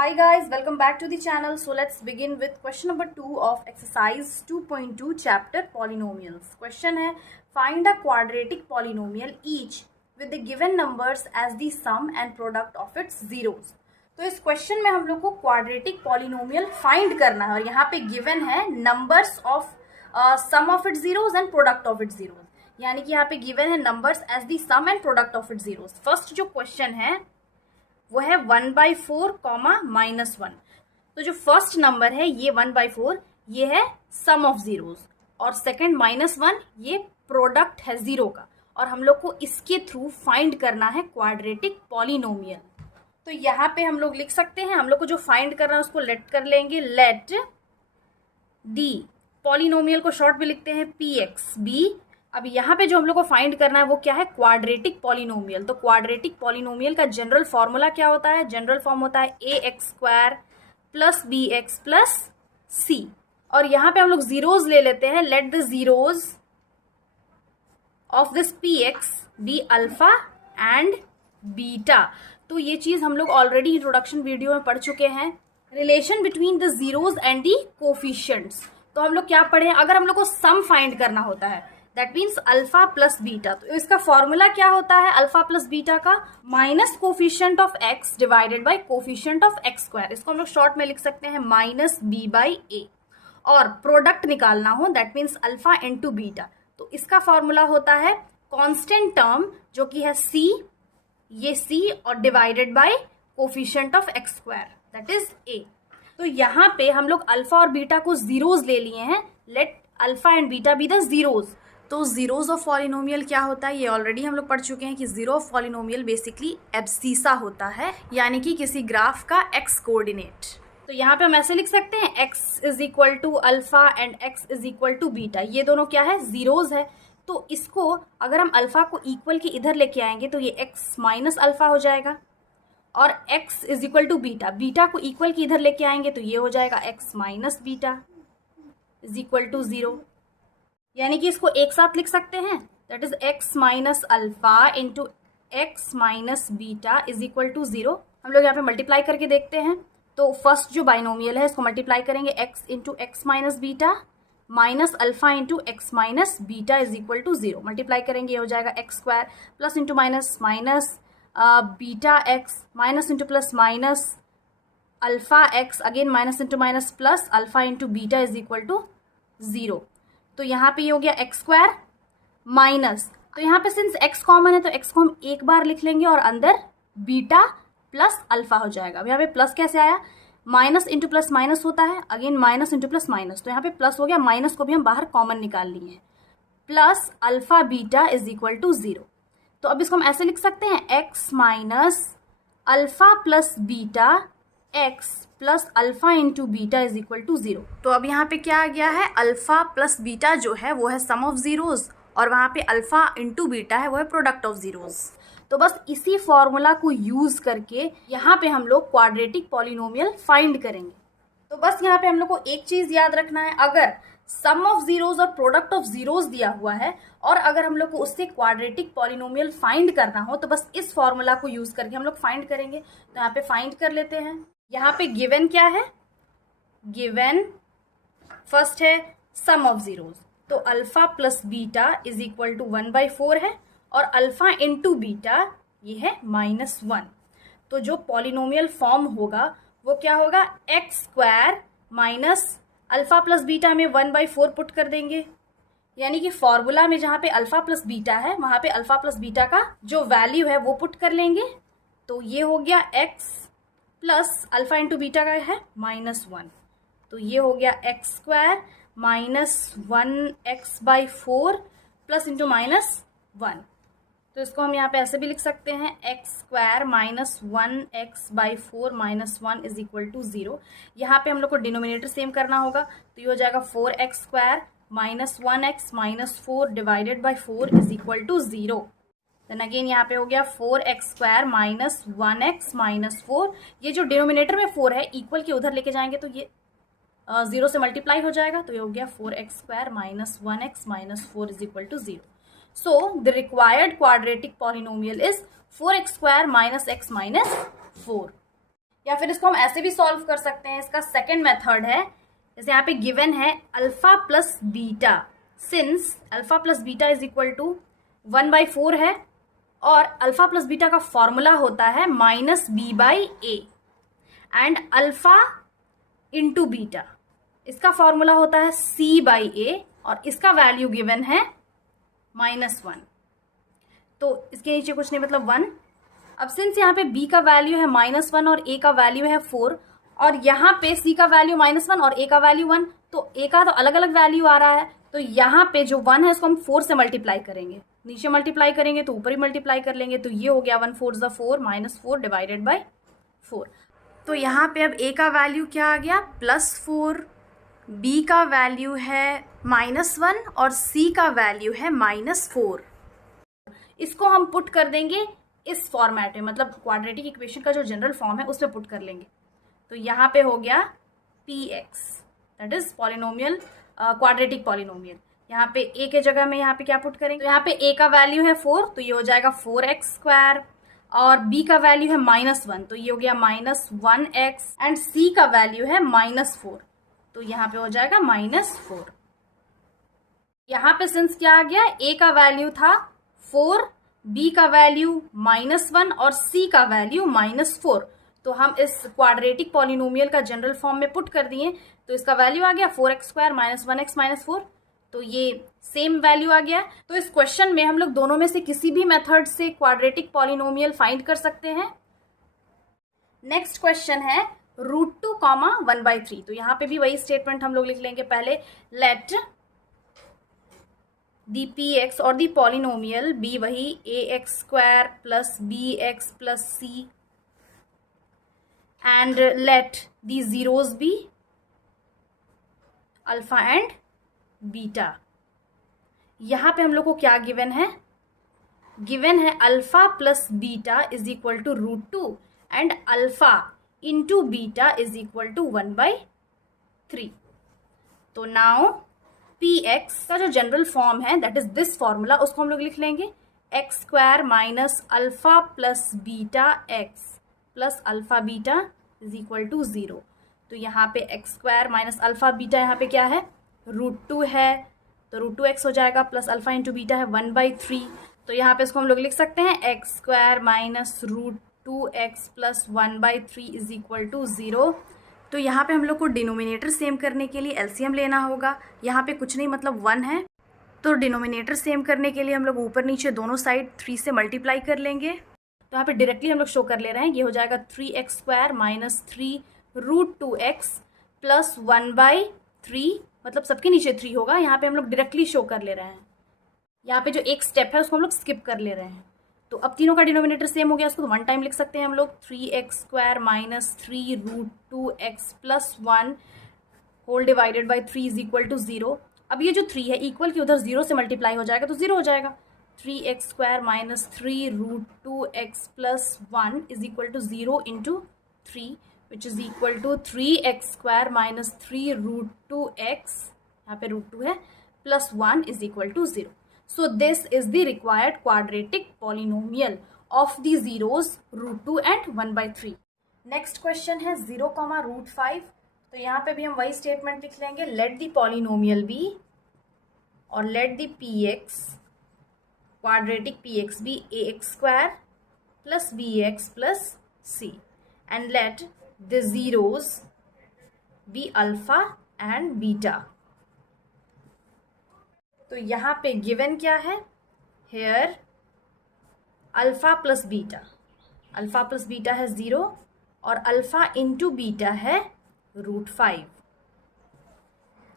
Hi guys, welcome back to the channel. So let's begin with question number 2 of exercise 2.2 chapter polynomials. Question है find a quadratic polynomial each with the given numbers as the sum and product of its zeros. तो इस question में हम लोग को quadratic polynomial find करना है और यहाँ पे गिवन है numbers of sum of its zeros and product of its zeros, यानी कि यहाँ पे गिवन है numbers as the sum and product of its zeros. First जो क्वेश्चन है वो है 1/4 -1. तो जो फर्स्ट नंबर है ये 1/4 ये है सम ऑफ जीरोज और सेकंड -1 ये प्रोडक्ट है जीरो का और हम लोग को इसके थ्रू फाइंड करना है क्वाड्रेटिक पॉलिनोमियल. तो यहाँ पे हम लोग लिख सकते हैं, हम लोग को जो फाइंड करना है उसको लेट कर लेंगे, लेट डी पॉलिनोमियल को शॉर्ट में लिखते हैं px b. अब यहाँ पे जो हम लोग को फाइंड करना है वो क्या है, क्वाड्रेटिक पॉलिनोमियल. तो क्वाड्रेटिक पॉलिनोमियल का जनरल फॉर्मूला क्या होता है, जनरल फॉर्म होता है ax² + bx + c. और यहाँ पे हम लोग जीरोज ले लेते हैं, let the zeros of this px be alpha and beta. तो ये चीज हम लोग ऑलरेडी इंट्रोडक्शन वीडियो में पढ़ चुके हैं, relation between the zeros and the coefficients. तो हम लोग क्या पढ़े हैं, अगर हम लोग को सम फाइंड करना होता है that means alpha plus beta, तो इसका फॉर्मूला क्या होता है अल्फा प्लस बीटा का, minus coefficient of x divided by coefficient of x². इसको हम लोग शॉर्ट में लिख सकते हैं -b/a. और प्रोडक्ट निकालना हो that means alpha into beta, तो इसका फॉर्मूला होता है कांस्टेंट टर्म जो कि है c, ये c और divided by coefficient of x² that is a. तो यहाँ पे हम लोग अल्फा और बीटा को जीरोज ले लिए हैं, let alpha and beta be the zeros. तो जीरोज ऑफ पॉलिनोमियल क्या होता है ये ऑलरेडी हम लोग पढ़ चुके हैं कि zero of polynomial basically abscissa होता है, यानी कि किसी ग्राफ का एक्स कोऑर्डिनेट. तो यहाँ पे हम ऐसे लिख सकते हैं x = alpha and x = beta, ये दोनों क्या है जीरोज है. तो इसको अगर हम अल्फा को इक्वल के इधर लेके आएंगे तो ये x माइनस अल्फा हो जाएगा और x = बीटा, बीटा को इक्वल के इधर लेके आएंगे तो ये हो जाएगा x माइनस बीटा = 0. यानी कि इसको एक साथ लिख सकते हैं, that is x minus alpha into x minus beta = 0. हम लोग यहाँ पे मल्टीप्लाई करके देखते हैं. तो फर्स्ट जो बाइनोमियल है इसको मल्टीप्लाई करेंगे, x into x minus beta minus alpha into x minus beta = 0. Multiply करेंगे ये हो जाएगा x² plus into minus minus beta x minus into plus minus alpha x again minus into minus plus alpha into beta = 0. तो यहाँ पे ये हो गया x² माइनस, तो यहाँ पे सिंस x कॉमन है तो x को हम एक बार लिख लेंगे और अंदर बीटा प्लस अल्फा हो जाएगा. अब यहाँ पे प्लस कैसे आया, माइनस इंटू प्लस माइनस होता है, again minus into plus minus, तो यहाँ पे प्लस हो गया, माइनस को भी हम बाहर कॉमन निकाल लिए हैं, प्लस अल्फा बीटा = 0. तो अब इसको हम ऐसे लिख सकते हैं x minus alpha plus beta x plus alpha into beta = 0. तो अब यहाँ पे क्या आ गया है, अल्फा प्लस बीटा जो है वो है सम ऑफ जीरोज और वहाँ पे अल्फा इंटू बीटा है वो है प्रोडक्ट ऑफ जीरोज. तो बस इसी फॉर्मूला को यूज करके यहाँ पे हम लोग क्वाड्रेटिक पॉलिनोमियल फाइंड करेंगे. तो बस यहाँ पे हम लोग को एक चीज याद रखना है, अगर सम ऑफ जीरोज और प्रोडक्ट ऑफ जीरोज दिया हुआ है और अगर हम लोग को उससे क्वाड्रेटिक पॉलिनोमियल फाइंड करना हो तो बस इस फॉर्मूला को यूज करके हम लोग फाइंड करेंगे. तो यहाँ पे फाइंड कर लेते हैं. यहाँ पे गिवन क्या है, गिवन फर्स्ट है सम ऑफ जीरोज, तो अल्फा प्लस बीटा = 1/4 है और अल्फा इंटू बीटा ये है -1. तो जो पॉलिनोमियल फॉर्म होगा वो क्या होगा, x² minus alpha plus beta में 1/4 पुट कर देंगे, यानी कि फॉर्मूला में जहाँ पे अल्फा प्लस बीटा है वहाँ पे अल्फा प्लस बीटा का जो वैल्यू है वो पुट कर लेंगे. तो ये हो गया x plus alpha into beta का है -1, तो ये हो गया x² minus 1x/4 plus into -1. तो इसको हम यहाँ पे ऐसे भी लिख सकते हैं x² माइनस 1x/4 -1 = 0. यहाँ पे हम लोग को डिनोमिनेटर सेम करना होगा, तो ये हो जाएगा 4x² minus 1x minus 4 divided by 4 = 0. Then again यहाँ पे हो गया 4x² माइनस 1x माइनस 4. ये जो डिनोमिनेटर में 4 है इक्वल के उधर लेके जाएंगे तो ये 0 से मल्टीप्लाई हो जाएगा, तो ये हो गया 4x² minus 1x minus 4 = 0. So the required quadratic polynomial is 4x² minus x minus 4. या फिर इसको हम ऐसे भी सॉल्व कर सकते हैं। इसका सेकेंड मेथड है, जैसे यहाँ पे गिवन है alpha plus beta, since alpha plus beta is equal to 1/4 है और अल्फा प्लस बीटा का फॉर्मूला होता है -b/a and alpha into beta, इसका फॉर्मूला होता है c/a और इसका वैल्यू गिवन है -1। तो इसके नीचे कुछ नहीं, मतलब 1। अब सिंस यहाँ पे b का वैल्यू है -1 और a का वैल्यू है 4 और यहाँ पे c का वैल्यू -1 और a का वैल्यू 1, तो a का तो अलग अलग वैल्यू आ रहा है, तो यहाँ पे जो 1 है इसको हम 4 से मल्टीप्लाई करेंगे, नीचे मल्टीप्लाई करेंगे तो ऊपर ही मल्टीप्लाई कर लेंगे, तो ये हो गया 1 4 4 -4 डिवाइडेड बाई 4। तो यहाँ पे अब a का वैल्यू क्या आ गया +4, b का वैल्यू है -1 और c का वैल्यू है -4। इसको हम पुट कर देंगे इस फॉर्मेट में, मतलब क्वाड्रेटिक इक्वेशन का जो जनरल फॉर्म है उसमें पुट कर लेंगे। तो यहाँ पे हो गया px, that is polynomial, quadratic polynomial. यहाँ पे a के जगह में यहाँ पे क्या पुट करेंगे, तो यहाँ पे a का वैल्यू है 4 तो ये हो जाएगा 4x² और b का वैल्यू है -1 तो ये हो गया -1x एंड c का वैल्यू है -4 तो यहाँ पे हो जाएगा -4। यहाँ पे सिंस क्या आ गया, a का वैल्यू था 4, b का वैल्यू -1 और c का वैल्यू -4, तो हम इस क्वाड्रेटिक पॉलिनोमियल का जनरल फॉर्म में पुट कर दिए, तो इसका वैल्यू आ गया 4x² -1x -4, तो ये सेम वैल्यू आ गया। तो इस क्वेश्चन में हम लोग दोनों में से किसी भी मेथड से क्वाड्रेटिक पॉलिनोमियल फाइंड कर सकते हैं। नेक्स्ट क्वेश्चन है √2, 1/3, तो यहाँ पे भी वही स्टेटमेंट हम लोग लिख लेंगे पहले, लेट दी px और दी पॉलिनोमियल बी वही ax² + bx + c and let the zeros be alpha and beta. यहाँ पे हम लोग को क्या गिवन है, गिवन है alpha plus beta is equal to √2 and alpha into beta is equal to 1/3। तो नाउ px का जो जनरल फॉर्म है दैट इज दिस फॉर्मूला, उसको हम लोग लिख लेंगे x² - alpha plus beta x plus alpha beta is equal to 0। तो यहाँ पे x² - अल्फा बीटा यहाँ पे क्या है, √2 है, तो √2x हो जाएगा प्लस अल्फा इंटू बीटा है 1/3, तो यहाँ पे इसको हम लोग लिख सकते हैं x² - √2x plus 1/3 is equal to 0। तो यहाँ पे हम लोग को डिनोमिनेटर सेम करने के लिए एलसीएम लेना होगा। यहाँ पे कुछ नहीं, मतलब 1 है, तो डिनोमिनेटर सेम करने के लिए हम लोग ऊपर नीचे दोनों साइड 3 से मल्टीप्लाई कर लेंगे। तो यहाँ पे डायरेक्टली हम लोग शो कर ले रहे हैं, ये हो जाएगा 3x² - 3 √2x प्लस 1/3, मतलब सबके नीचे 3 होगा, यहाँ पे हम लोग डायरेक्टली शो कर ले रहे हैं। यहाँ पे जो एक स्टेप है उसको हम लोग स्किप कर ले रहे हैं। तो अब तीनों का डिनोमिनेटर सेम हो गया, इसको तो 1 टाइम लिख सकते हैं हम लोग, 3x² - 3 √2x plus 1 whole divided by 3 is equal to 0। अब ये जो 3 है इक्वल की उधर 0 से मल्टीप्लाई हो जाएगा तो 0 हो जाएगा। 3x² - 3 √2x plus 1 is equal to 0 into 3 which is equal to 3x² - 3 √2x, यहाँ पे √2 है, plus 1 is equal to 0. So this is the required quadratic polynomial of the zeros √2 and 1/3. Next question है 0, √5, तो यहाँ पे भी हम वही स्टेटमेंट लिख लेंगे, let the polynomial be और let the px, quadratic px be ax² plus bx plus c and let the zeros be alpha and beta। तो यहाँ पे गिवन क्या है, here alpha plus beta, alpha plus beta है 0 और alpha into beta है √5।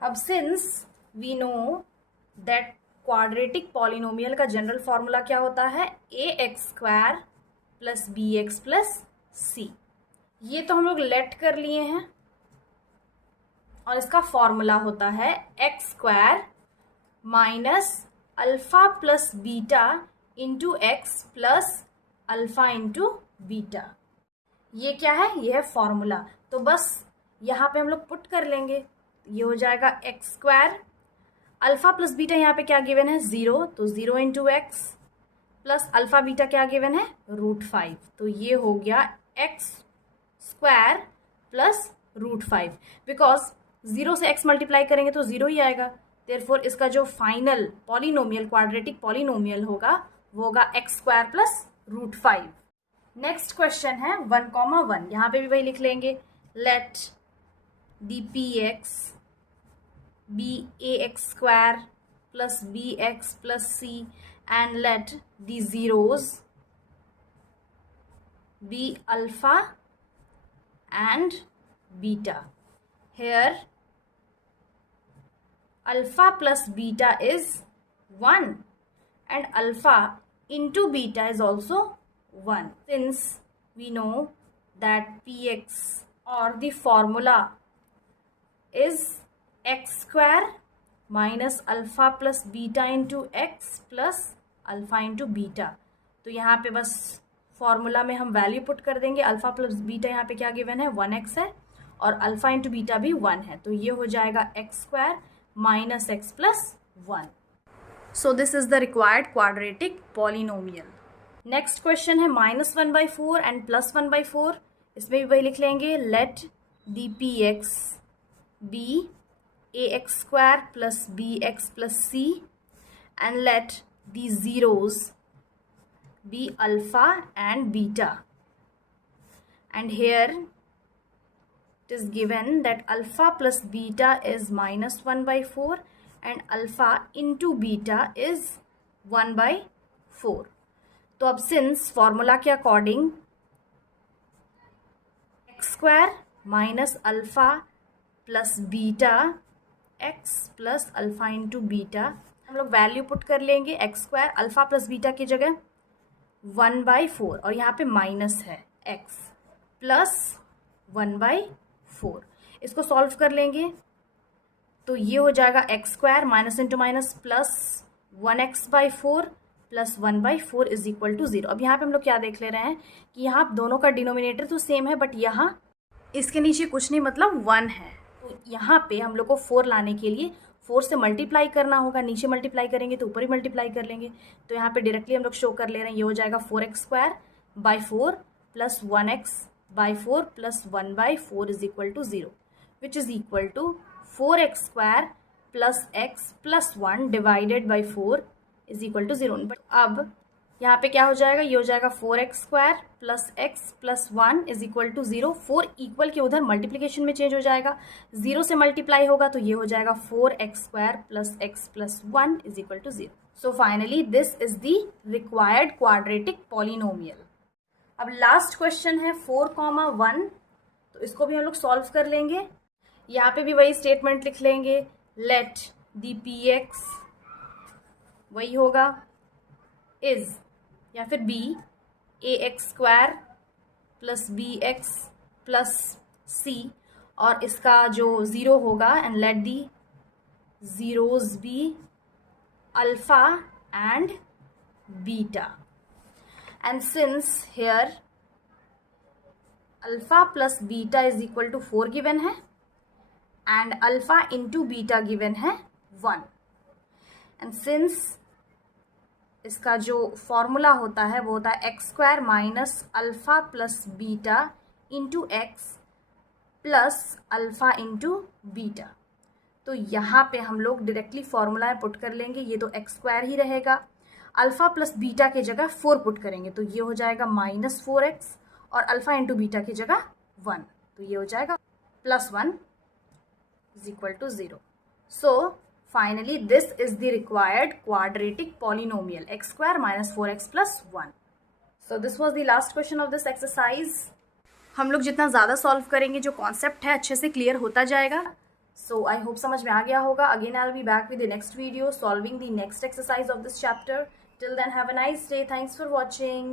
अब since we know that quadratic polynomial का जनरल फॉर्मूला क्या होता है, ax² plus bx plus c, ये तो हम लोग लेट कर लिए हैं और इसका फॉर्मूला होता है x² minus alpha plus beta into x plus alpha into beta. ये क्या है, ये है फॉर्मूला, तो बस यहाँ पे हम लोग पुट कर लेंगे, ये हो जाएगा x², अल्फा प्लस बीटा यहाँ पे क्या गिवन है 0, तो 0 into x plus alpha beta क्या गिवन है √5, तो ये हो गया x² square plus root 5, because 0 से x मल्टीप्लाई करेंगे तो 0 ही आएगा। देयरफॉर इसका जो फाइनल पॉलिनोमियल, क्वाड्रेटिक पॉलिनोमियल होगा वो होगा x square plus root 5। Next question है 1,1। यहाँ पे भी वही लिख लेंगे, let the P X be A X square plus B X plus C and let the zeros be alpha and beta. Here alpha plus beta is 1 and alpha into beta is also 1. Since we know that px or the formula is x square minus alpha plus beta into x plus alpha into beta, तो यहाँ पे बस formula में हम value put कर देंगे। Alpha plus beta यहाँ पे क्या गिवन है, 1x है और अल्फा इंटू बीटा भी 1 है, तो ये हो जाएगा X square minus X plus 1। So this is the required quadratic polynomial. Next question है -1/4 एंड +1/4। इसमें भी वही लिख लेंगे, let the P X be A X square plus B X plus C and let the zeros be alpha and beta. And here it is given that alpha plus beta is -1/4 and alpha into beta is 1/4। तो अब since formula के according x square minus alpha plus beta x plus alpha into beta, हम लोग value put कर लेंगे। X square alpha plus beta की जगह 1/4 और यहाँ पे माइनस है एक्स प्लस 1/4। इसको सॉल्व कर लेंगे तो ये हो जाएगा X square minus into minus plus 1x/4 plus 1/4 is equal to 0। अब यहाँ पे हम लोग क्या देख ले रहे हैं कि यहाँ दोनों का डिनोमिनेटर तो सेम है, बट यहाँ इसके नीचे कुछ नहीं, मतलब 1 है। तो यहाँ पे हम लोग को 4 लाने के लिए 4 से मल्टीप्लाई करना होगा। नीचे मल्टीप्लाई करेंगे तो ऊपर ही मल्टीप्लाई कर लेंगे, तो यहाँ पे डायरेक्टली हम लोग शो कर ले रहे हैं। ये हो जाएगा 4x² plus 1x/4 plus 1/4 is equal to 0, which is equal to 4x² plus x plus 1 divided by 4 is equal to 0। But अब यहाँ पे क्या हो जाएगा, ये हो जाएगा 4x² plus x plus 1 is equal to 0। 4 equal के उधर मल्टीप्लीकेशन में चेंज हो जाएगा, 0 से मल्टीप्लाई होगा तो ये हो जाएगा 4x² plus x plus 1 is equal to 0। So finally this is the required quadratic polynomial. अब लास्ट क्वेश्चन है 4,1, तो इसको भी हम लोग सॉल्व कर लेंगे। यहाँ पे भी वही स्टेटमेंट लिख लेंगे, लेट दी पी एक्स वही होगा इज या फिर B A X square plus B X plus C, और इसका जो 0 होगा and let the zeros be alpha and beta. And since here alpha plus beta is equal to 4 given है and alpha into beta given है 1, and since इसका जो formula होता है वो होता है x square minus alpha plus beta into x plus alpha into beta, तो यहाँ पे हम लोग डायरेक्टली फॉर्मूला पुट कर लेंगे। ये तो एक्स स्क्वायर ही रहेगा, अल्फा प्लस बीटा की जगह 4 पुट करेंगे तो ये हो जाएगा -4x और अल्फा इंटू बीटा की जगह 1, तो ये हो जाएगा +1 is equal to 0। So finally this is the required quadratic polynomial x² minus 4x plus 1। So this was the last question of this exercise. हम लोग जितना ज़्यादा सॉल्व करेंगे जो कॉन्सेप्ट है अच्छे से क्लियर होता जाएगा। So I hope समझ में आ गया होगा। Again I'll be back with the next video solving the next exercise of this chapter. Till then have a nice day. Thanks for watching.